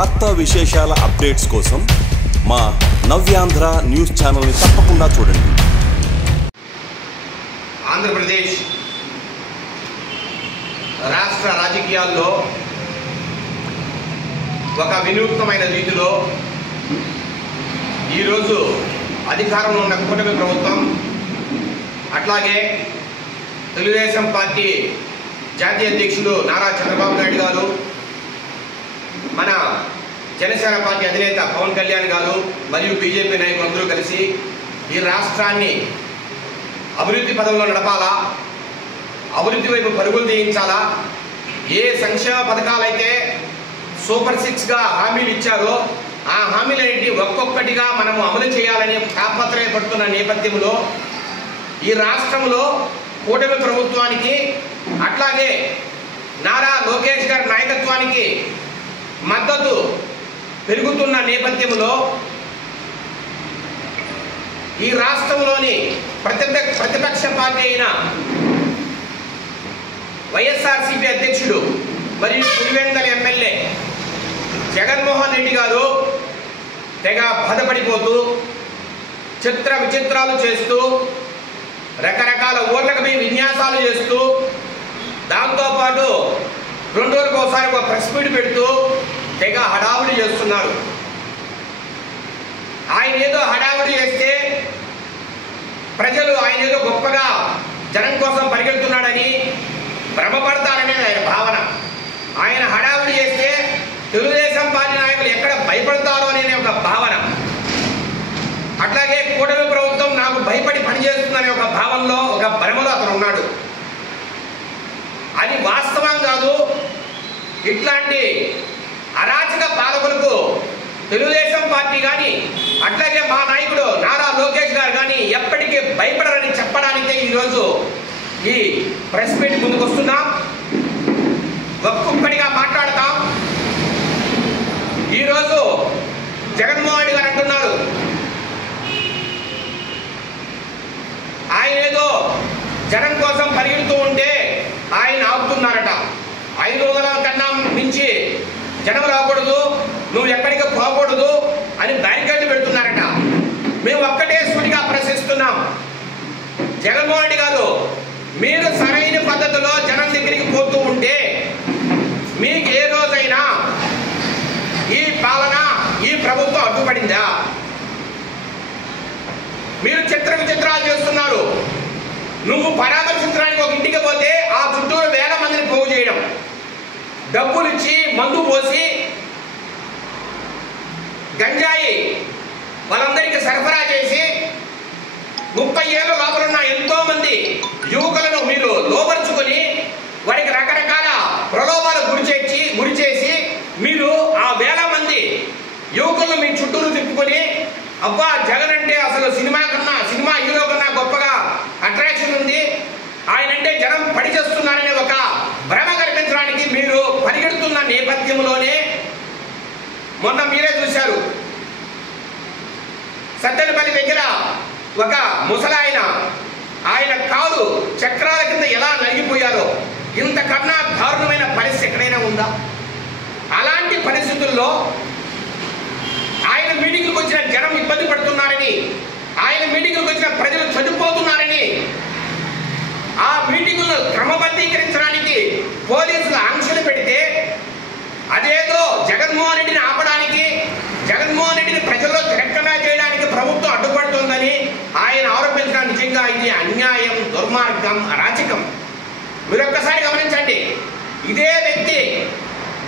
వార్తా విశేషాల అప్డేట్స్ కోసం మా నవ్యాంధ్ర న్యూస్ ఛానల్ని తప్పకుండా చూడండి. ఆంధ్రప్రదేశ్ రాష్ట్ర రాజకీయాల్లో ఒక వినూత్నమైన రీతిలో ఈరోజు అధికారంలో ఉన్న కూటమి ప్రభుత్వం, అట్లాగే తెలుగుదేశం పార్టీ జాతీయ అధ్యక్షుడు నారా చంద్రబాబు నాయుడు గారు, మన జనసేన పార్టీ అధినేత పవన్ కళ్యాణ్ గారు మరియు బీజేపీ నాయకులు అందరూ కలిసి ఈ రాష్ట్రాన్ని అభివృద్ధి పదంలో నడపాలా, అభివృద్ధి వైపు పరుగులు తీయించాలా, ఏ సంక్షేమ పథకాలైతే సూపర్ 6గా హామీలు ఇచ్చారో ఆ హామీలన్నింటినీ ఒక్కొక్కటిగా మనము అమలు చేయాలని తాపత్రయపడుతున్న నేపథ్యంలో ఈ రాష్ట్రంలో కూటమి ప్రభుత్వానికి, అట్లాగే నారా లోకేష్ గారి నాయకత్వానికి మద్దతు పెరుగుతున్న నేపథ్యంలో ఈ రాష్ట్రంలోని ప్రతిపక్ష పార్టీ అయిన వైఎస్ఆర్సీపీ అధ్యక్షుడు మరియు పులివెందుల ఎమ్మెల్యే జగన్మోహన్ రెడ్డి గారు తెగ బాధపడిపోతూ చిత్ర విచిత్రాలు చేస్తూ రకరకాల ఊర్లకు పోయి విన్యాసాలు చేస్తూ దాంతోపాటు 2 రోజులకు ఒకసారి ఒక ప్రెస్ మీట్ పెడుతూ తెగ హడావుడి చేస్తున్నారు. ఆయన ఏదో హడావుడి చేస్తే ప్రజలు ఆయన ఏదో గొప్పగా జనం కోసం పరిగెడుతున్నాడని భ్రమపడతారనేది ఆయన భావన. ఆయన హడావుడి చేస్తే తెలుగుదేశం పార్టీ నాయకులు ఎక్కడ భయపడతారో అనే ఒక భావన, అట్లాగే కూటమి ప్రభుత్వం నాకు భయపడి పనిచేస్తుందనే ఒక భావనలో, ఒక భ్రమలో అతను ఉన్నాడు. అది వాస్తవం కాదు. ఇట్లాంటి అరాచక పాలకులకు తెలుగుదేశం పార్టీ కానీ, అట్లాగే మా నాయకుడు నారా లోకేష్ గారు కానీ ఎప్పటికీ భయపడరని చెప్పడానికే ఈరోజు ఈ ప్రెస్ మీట్ ముందుకు వస్తున్నాం. ఒక్కొక్కటిగా మాట్లాడతాం. ఈరోజు జగన్మోహన్ రెడ్డి గారు అంటున్నారు, ఆయన ఏదో జనం కోసం పరిగెడుతూ ఉంటే ఆయన ఆపుతున్నారట. 500 కన్నా మించి జనం రాకూడదు, నువ్వు ఎక్కడికి పోకూడదు అని బ్యారికేడ్లు పెడుతున్నారట. మేము ఒక్కటే సూటిగా ప్రశ్నిస్తున్నాం, జగన్మోహన్ రెడ్డి గారు మీరు సరైన పద్ధతిలో జనం దగ్గరికి పోతూ ఉంటే మీకు ఏ రోజైనా ఈ పాలన, ఈ ప్రభుత్వం అడ్డుపడిందా? మీరు చిత్ర విచిత్రాలు చేస్తున్నారు. నువ్వు పరామర్శించడానికి ఒక ఇంటికి పోతే ఆ చుట్టూరు వేల మందిని పోగు చేయడం, డబ్బులు ఇచ్చి మందు పోసి గంజాయి వాళ్ళందరికీ సరఫరా చేసి 30 ఏళ్ళ లోపల ఉన్న ఎంతో మంది యువకులను మీరు లోపరుచుకొని వారికి రకరకాల ప్రలోభాలు గురి చేసి మీరు ఆ వేల మంది యువకులను మీ చుట్టూరు తిప్పుకొని, అబ్బా జగన్ అంటే అసలు సినిమా హీరో కన్నా గొప్పగా అట్రాక్షన్ ఉంది, ఆయన అంటే జనం పడి చేస్తున్నారనే ఒక భ్రమ కల్పించడానికి మీరు పరిగెడుతున్న నేపథ్యంలోనే మొన్న మీరే చూశారు, సత్తెనపల్లి దగ్గర ఒక ముసలాయన, ఆయన కాలు చక్రాల కింద ఎలా నలిగిపోయారో, ఇంతకన్నా దారుణమైన పరిస్థితి ఎక్కడైనా ఉందా? అలాంటి పరిస్థితుల్లో ఆయన మీటింగ్కి వచ్చిన జనం ఇబ్బంది పడుతున్నారని, ఆయన మీటింగ్కి వచ్చిన ప్రజలు చనిపోతున్నారని, ఆ మీటింగులను క్రమబద్ధీకరించడానికి పోలీసులు ఆంక్షలు పెడితే అదేదో జగన్మోహన్ రెడ్డిని ఆపడానికి, జగన్మోహన్ రెడ్డిని ప్రజల్లో తిరక్కడా చేయడానికి ప్రభుత్వం అడ్డుపడుతుందని ఆయన ఆరోపించడం నిజంగా ఇది అన్యాయం, దుర్మార్గం, అరాచకం. మీరు ఒక్కసారి గమనించండి, ఇదే వ్యక్తి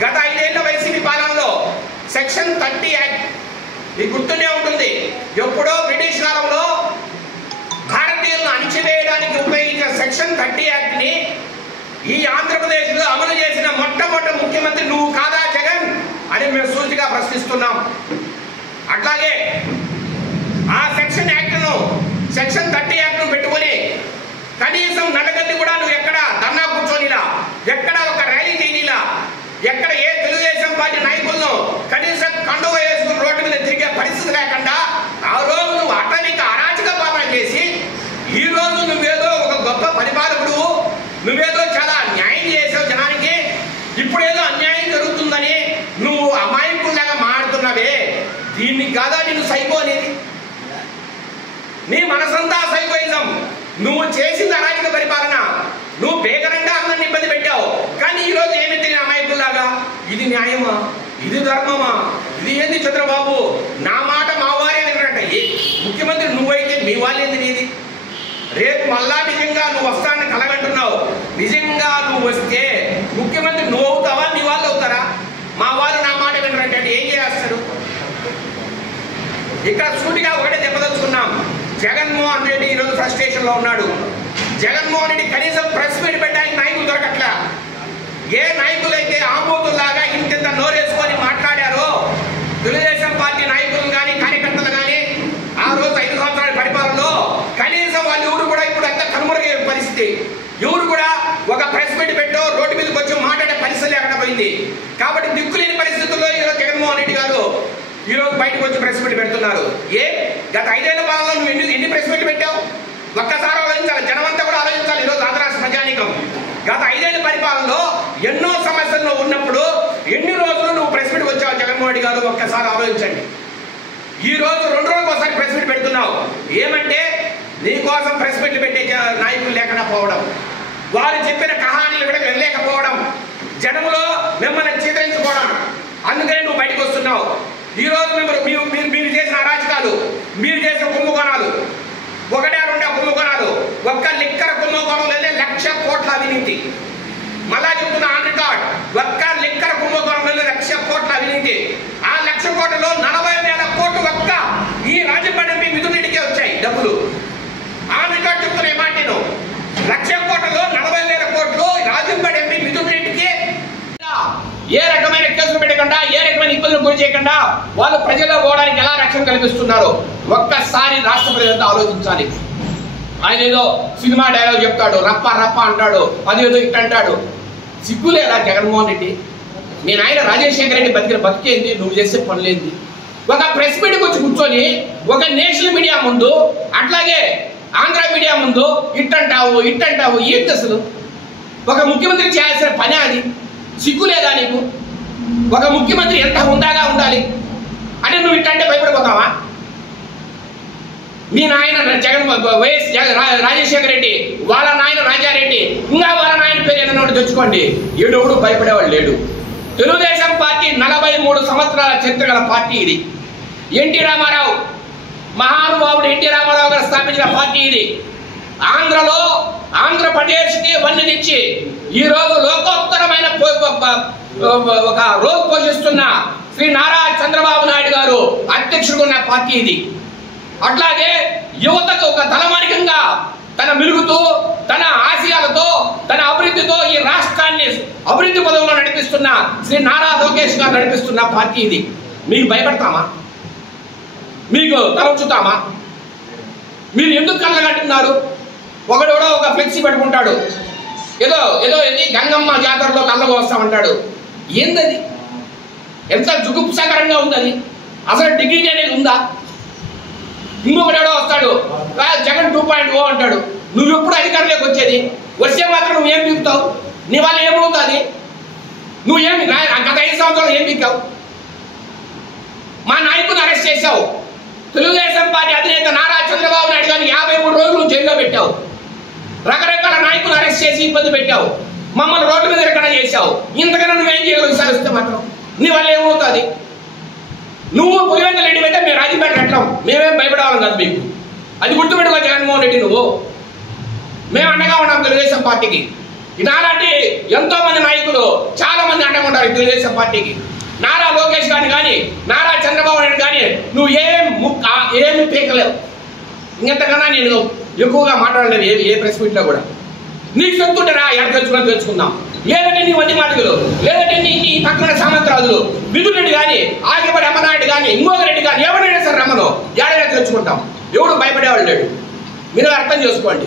గత 5 ఏళ్ల వైసీపీ పాలనలో సెక్షన్ 30 యాక్ట్ మీకు గుర్తునే ఉంటుంది, ఎప్పుడో బ్రిటిష్ కాలంలో భారతీయులను అణిచివేయడానికి ఉపయోగించిన సెక్షన్ 30 యాక్ట్ని ఈ ఆంధ్రప్రదేశ్లో అమలు చేసిన మొట్టమొదటి ముఖ్యమంత్రి నువ్వు కాదా జగన్ అని మేము సూటిగా ప్రశ్నిస్తున్నాం. అట్లాగే ఆ సెక్షన్ 30 యాక్ట్ను పెట్టుకొని కనీసం నడగద్ది కూడా నువ్వు ఎక్కడ ధర్నా కూర్చొనిలా, ఎక్కడ ఒక ర్యాలీ చేయనిలా, ఎక్కడ ఏ తెలుగుదేశం పార్టీ నాయకులను కనీసం కండువ వేసుకుని రోడ్డు మీద తిరిగే పరిస్థితి లేకుండా ఆ రోజు నువ్వు అరాచక పాలన చేసి ఈ రోజు నువ్వేదో ఒక గొప్ప పరిపాలకుడు, నువ్వేదో చాలా న్యాయం చేసావు జనానికి, ఇప్పుడేదో అన్యాయం జరుగుతుందని నువ్వు అమాయకుల్లాగా నీ మనసంతా సైకోయిజం. నువ్వు చేసింది అరాజక పరిపాలన. నువ్వు బేగరంగా అందరిని ఇబ్బంది పెట్టావు. కానీ ఈరోజు ఏమి తెలియని అమాయకుల్లాగా ఇది న్యాయమా, ఇది ధర్మమా, ఇది ఏంది చంద్రబాబు, నా మాట మా వారే వినరంట. ముఖ్యమంత్రి నువ్వైతే మీ వాళ్ళేంది నీది? రేపు మళ్ళా నిజంగా నువ్వు వస్తానని కలగంటున్నావు. నిజంగా నువ్వు వస్తే ముఖ్యమంత్రి నువ్వు అవుతావా, నీ వాళ్ళు అవుతారా? మా వాళ్ళు నా మాట వినరంటే ఏం చేస్తారు? ఇక్కడ సూటిగా ఒకటే చెప్పదలుచుకున్నాం. జగన్మోహన్ రెడ్డి ఈరోజు ఫ్రస్ట్రేషన్ లో ఉన్నాడు. జగన్మోహన్ రెడ్డి కనీసం ప్రెస్ మీట్ పెట్టడానికి నాయకులు దొరకట్లా. ఏ నాయకులైతే ఆమోదుల్లాగా ఇంత నోరేసుకొని మాట్లాడారో తెలుగుదేశం పార్టీ నాయకులు కానీ కార్యకర్తలు కానీ ఆ రోజు 5 సంవత్సరాల పరిపాలనలో కనీసం వాళ్ళు ఎవరు కూడా ఇప్పుడు అంతా కనుమరుగే పరిస్థితి. ఎవరు కూడా ఒక ప్రెస్ మీట్ పెట్టో రోడ్డు మీదకి వచ్చి మాట్లాడే పరిస్థితి లేకుండా పోయింది. కాబట్టి దిక్కులేని పరిస్థితుల్లో ఈరోజు జగన్మోహన్ రెడ్డి గారు ఈరోజు బయటకు వచ్చి ప్రెస్ మీట్ పెడుతున్నారు. గత 5 ఏళ్ల పాలనలో నువ్వు ఎన్ని ప్రెస్ మీట్ పెట్టావు? ఒక్కసారి ఆలోచించాలి. జనమంతా కూడా ఆలోచించాలి. ఈరోజు ఆంధ్రరాష్ట్ర ప్రజానీకం గత 5 ఏళ్ల పరిపాలనలో ఎన్నో సమస్యల్లో ఉన్నప్పుడు ఎన్ని రోజులు నువ్వు ప్రెస్ మీట్ వచ్చావు జగన్మోహన్ రెడ్డి గారు? ఒక్కసారి ఆలోచించండి. ఈ రోజు 2 రోజులకు ఒకసారి ప్రెస్ మీట్ పెడుతున్నావు. ఏమంటే నీ కోసం ప్రెస్ మీట్లు పెట్టే నాయకులు లేకుండా పోవడం, వారు చెప్పిన కహానీలు కూడా వెళ్ళలేకపోవడం, జనంలో మిమ్మల్ని చిత్రించుకోవడం. అందుకనే నువ్వు బయటకు వస్తున్నావు. ఈ రోజు మీరు చేసిన అరాచకాలు, మీరు చేసిన కుంభకోణాలు, 1-2 కుంభకోణాలు, ఒక్క లిక్కర్ కుంభకోణంలోనే 1,00,000 కోట్ల అవినీతి. మళ్ళా చెప్తున్నా ఆన్ రికార్డ్, ఒక్క లిక్కర్ కుంభకోణంలో 1,00,000 కోట్ల అవినీతి. ఆ 1,00,000 కోట్లలో 40,000 కోట్లు ఒక్క ఈ రాజపడి మిథున్ రెడ్డికే వచ్చాయి డబ్బులు. ఆన్ రికార్డ్ చెప్తున్నా ఏమాట నేను, 1,00,000 కోట్లలో 40,000 కోట్లు రాజంపేట ఎంపీ మిథున్ రెడ్డికి ఏ రకమైన కేసులు పెట్టకుండా, ఏ రకమైన ఇబ్బందులు గురి చేయకుండా వాళ్ళు ప్రజల్లో పోవడానికి ఎలా రక్షణ కల్పిస్తున్నారు ఒక్కసారి రాష్ట్ర ప్రజలంతా ఆలోచించాలి. ఆయన ఏదో సినిమా డైలాగ్ చెప్తాడు, రప్ప రప్ప అంటాడు, అదేదో ఇట్ అంటాడు. సిగ్గులేదా జగన్మోహన్ రెడ్డి? మీ నాయన రాజశేఖర రెడ్డి బతికిన బతికేంది, నువ్వు చేసే పనులేంది? ఒక ప్రెస్ మీట్కి వచ్చి కూర్చొని ఒక నేషనల్ మీడియా ముందు, అట్లాగే ఆంధ్ర మీడియా ముందు ఇట్టంటావు ఏంటి అసలు? ఒక ముఖ్యమంత్రి చేయాల్సిన పని అది. సిగ్గు లేదా నీకు? ఒక ముఖ్యమంత్రి ఎంత హుందాగా ఉండాలి అంటే నువ్వు ఇట్టంటే భయపడిపోతావా? మీ నాయన వైఎస్ రాజశేఖర రెడ్డి, వాళ్ళ నాయన రాజారెడ్డి, ఇంకా వాళ్ళ నాయన పేరు ఏదైనా తెచ్చుకోండి, ఏడోడు భయపడేవాడు లేడు. తెలుగుదేశం పార్టీ 43 సంవత్సరాల చరిత్ర గల పార్టీ ఇది. ఎన్టీ రామారావు, మహానుభావుడు ఎన్టీ రామారావు గారు స్థాపించిన పార్టీ ఇది. ఆంధ్రలో ఆంధ్రప్రదేశ్కి వన్నెనిచ్చి ఈ రోజు లోకోత్తరమైన ఒక రోల్ పోషిస్తున్న శ్రీ నారా చంద్రబాబు నాయుడు గారు అధ్యక్షుడు ఉన్న పార్టీ ఇది. అట్లాగే యువతకు ఒక తలమానికంగా తన మిలుగుతూ, తన ఆశయాలతో, తన అభివృద్ధితో ఈ రాష్ట్రాన్ని అభివృద్ధి పదవుల్లో నడిపిస్తున్న శ్రీ నారా లోకేష్ గారు నడిపిస్తున్న పార్టీ ఇది. మీకు భయపడతామా? మీకు తలంచుతామా? మీరు ఎందుకు కళ్ళగంటున్నారు? ఒకడోడో ఒక ఫ్లెక్సీ పెట్టుకుంటాడు, ఏదో ఇది గంగమ్మ జాతరలో కళ్ళకు వస్తామంటాడు. ఏందది? ఎంత జుగుప్సకరంగా ఉందని? అసలు డిగ్రీ అనేది ఉందా? ఇంకొకడేడో వస్తాడు, జగన్ 2.0 అంటాడు. నువ్వు ఎప్పుడు అధికారంలోకి వచ్చేది? వచ్చే మాత్రం నువ్వేం పీకుతావు? నీ వల్ల ఏమవుతుంది? నువ్వేమి గత 5 సంవత్సరాలు ఏం పీకావు? మా నాయకుని అరెస్ట్ చేశావు. తెలుగుదేశం పార్టీ అధినేత నారా చంద్రబాబు నాయుడు గారిని 53 రోజులు జైల్లో పెట్టావు. రకరకాల నాయకులు అరెస్ట్ చేసి ఇబ్బంది పెట్టావు. మమ్మల్ని రోడ్డు మీద ఎక్కడ చేశావు. ఇంతకన్నా నువ్వేం చేయగలవు? విచారిస్తే మాత్రం నీ వల్ల ఏమవుతుంది? నువ్వు పులివెందుల రెడ్డి అయితే మేము రాజంపేట కట్టం, మేమేం భయపడేవాళ్ళం కాదు మీకు. అది గుర్తుపెట్టుకో జగన్మోహన్ రెడ్డి. నువ్వు మేము అండగా ఉన్నాం తెలుగుదేశం పార్టీకి. ఇలాంటి ఎంతో మంది నాయకులు చాలా మంది అండగా ఉంటారు తెలుగుదేశం పార్టీకి. నారా లోకేష్ గారిని కానీ, నారా చంద్రబాబు నాయుడు కానీ నువ్వు ఏమి పీకలేవు. ఇంతకన్నా నేను ఎక్కువగా మాట్లాడలేదు ఏ ప్రెస్ మీట్లో కూడా. నీకు చెప్తుంటారా ఎక్కడ తెలుసుకుందాం. లేదంటే నీ వంటి మాటలు, లేదంటే నీ పక్కన సామంతరాజులు, మిథున్ రెడ్డి కానీ, ఆగిపడి అమ్మనాయుడు కానీ, ఇంకొక రెడ్డి కానీ, ఎవరైనా సరే రమ్మను, ఏడైనా తెచ్చుకుంటాం. ఎవడు భయపడేవాళ్ళు లేడు. మీరు అర్థం చేసుకోండి.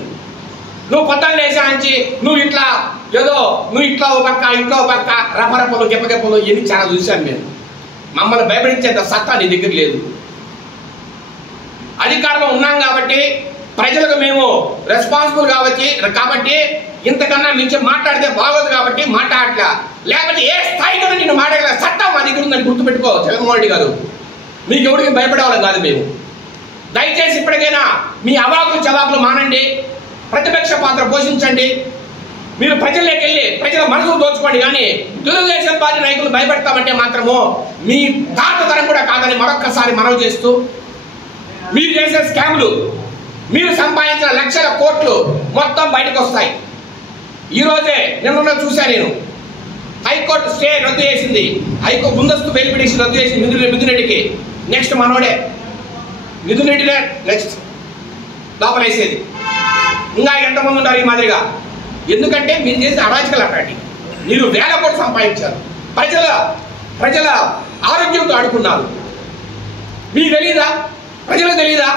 నువ్వు పొద్దున్న లేచాంచి నువ్వు ఇట్లా ఏదో నువ్వు ఇట్లా ఓ పక్క ఇంట్లో పక్క రపరపలు గిప్పగిప్పలు ఇవన్నీ చాలా చూశాను నేను. మమ్మల్ని భయపడించేంత సత్తా నీ దగ్గర లేదు. అధికారంలో ఉన్నాం కాబట్టి ప్రజలకు మేము రెస్పాన్సిబుల్ కాబట్టి ఇంతకన్నా మించి మాట్లాడితే బాగోదు కాబట్టి మాట్లాడట్లా. లేకపోతే ఏ స్థాయిలో నేను మాట్లాడలే సత్తా మా దగ్గర ఉందని గుర్తుపెట్టుకో జగన్మోహన్ రెడ్డి గారు. మీకు ఎవరికి భయపడేవాళ్ళం కాదు మేము. దయచేసి ఇప్పటికైనా మీ అవాకులు చవాకులు మానండి, ప్రతిపక్ష పాత్ర పోషించండి. మీరు ప్రజల్లోకి వెళ్ళి ప్రజల మనసును దోచుకోండి. కానీ తెలుగుదేశం పార్టీ నాయకులు భయపెడతామంటే మాత్రము మీ తాత తరం కూడా కాదని మరొక్కసారి మనవి చేస్తూ, మీరు చేసే స్కాములు, మీరు సంపాదించిన లక్షల కోట్లు మొత్తం బయటకు వస్తాయి. ఈరోజే నిన్న చూశాను నేను, హైకోర్టు స్టే రద్దు చేసింది. హైకోర్టు ముందస్తు బెయిల్ పిటిషన్ రద్దు చేసింది మిథున్ రెడ్డికి. నెక్స్ట్ మనోడే మిథున్ రెడ్డినే నెక్స్ట్ లోపలేసేది. ఇంకా ఎంతమంది ఉన్నారు ఈ మాదిరిగా? ఎందుకంటే మీరు చేసిన అరాచకాలు అట్లాంటి. మీరు వేల కోట్లు సంపాదించారు, ప్రజల ఆరోగ్యంతో ఆడుకున్నారు. మీకు తెలీదా? ప్రజలకు తెలీదా?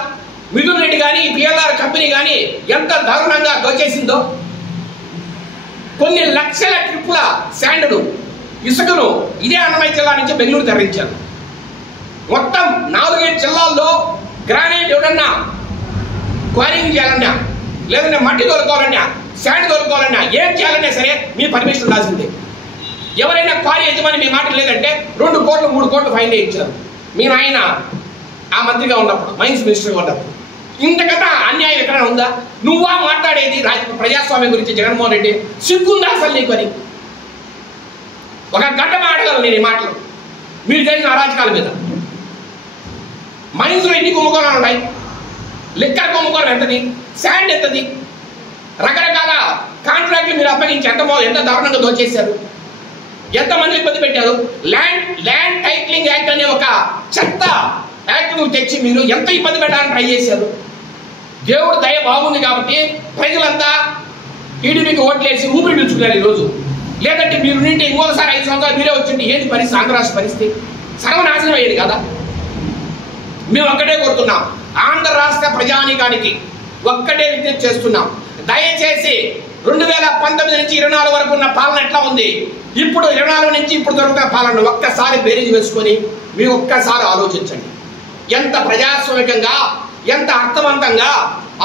మిథున్ రెడ్డి కానీ పిఎల్ఆర్ కంపెనీ కానీ ఎంత దారుణంగా దోచేసిందో. కొన్ని లక్షల ట్రిప్పుల శాండ్ను, ఇసుకను ఇదే అన్నమయ్య జిల్లా నుంచి బెంగళూరు తరలించారు. మొత్తం 4-5 జిల్లాల్లో గ్రానైట్ ఎవరన్నా క్వారింగ్ చేయాలన్నా, లేదంటే మట్టి తోలుకోవాలన్నా, శాండ్ తోలుకోవాలన్నా, ఏం చేయాలన్నా సరే మీ పర్మిషన్ ఉండాల్సిందే. ఎవరైనా క్వారీ యజమాని మీ మాట లేదంటే 2 కోట్లు 3 కోట్లు ఫైన్ వేయించారు మీ నాయన ఆ మంత్రిగా ఉన్నప్పుడు, మైన్స్ మినిస్టర్గా ఉన్నప్పుడు. ఇంతకన్నా అన్యాయం ఎక్కడైనా ఉందా? నువ్వా మాట్లాడేది ప్రజాస్వామ్యం గురించి? జగన్మోహన్ రెడ్డి సిగ్గుందా అసలు నీకు? అని ఒక గంట మాట్లాడగలను నేను ఈ మాటలు. మీరు చేసిన అరాచకాల మీద మైన్స్లో ఎన్ని కుంభకోణాలు ఉన్నాయి? లిక్కర్ కుంభకోణం ఎంతది? శాండ్ ఎంతది? రకరకాల కాంట్రాక్ట్లు మీరు అప్పగించి ఎంత దారుణంగా దోచేశారు, ఎంతమంది ఇబ్బంది పెట్టారు. ల్యాండ్ టైటిలింగ్ యాక్ట్ అనే ఒక చెత్త యాక్ట్ నువ్వు తెచ్చి మీరు ఎంత ఇబ్బంది పెట్టాలని ట్రై చేశారు. దేవుడు దయ బాగుంది కాబట్టి ప్రజలంతా టీడీపీకి ఓట్లేసి ఊపిరి పీల్చుకున్నారు ఈరోజు. లేదంటే మీరు నుండి ఇంకోసారి 5 సంవత్సరాలు మీరే వచ్చింది ఏంటి పరిస్థితి? ఆంధ్ర రాష్ట్ర పరిస్థితి సర్వనాశనం అయ్యేది కదా. మేము ఒక్కటే కోరుతున్నాం, ఆంధ్ర రాష్ట్ర ప్రజానీకానికి ఒక్కటే విజ్ఞప్తి చేస్తున్నాం. దయచేసి 2019 నుంచి 24 వరకు ఉన్న పాలన ఎట్లా ఉంది, ఇప్పుడు 24 నుంచి ఇప్పుడు దొరుకుతున్న పాలన ఒక్కసారి బేరీజు వేసుకొని మీరు ఒక్కసారి ఆలోచించండి. ఎంత ప్రజాస్వామికంగా, ఎంత అర్థవంతంగా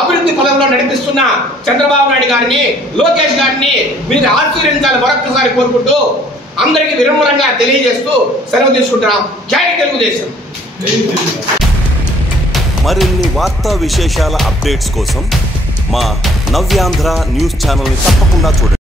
అభివృద్ధి పదంలో నడిపిస్తున్న చంద్రబాబు నాయుడు గారిని, లోకేష్ గారిని మీరు ఆశీర్వదించాలని మరొక్కసారి కోరుకుంటూ అందరికీ వినమ్రంగా తెలియజేస్తూ సెలవు తీసుకుంటున్నాం. జై తెలుగుదేశం. మరిన్ని వార్తా విశేషాల అప్డేట్స్ కోసం మా నవ్యాంధ్ర న్యూస్ ఛానల్ని తప్పకుండా చూడండి.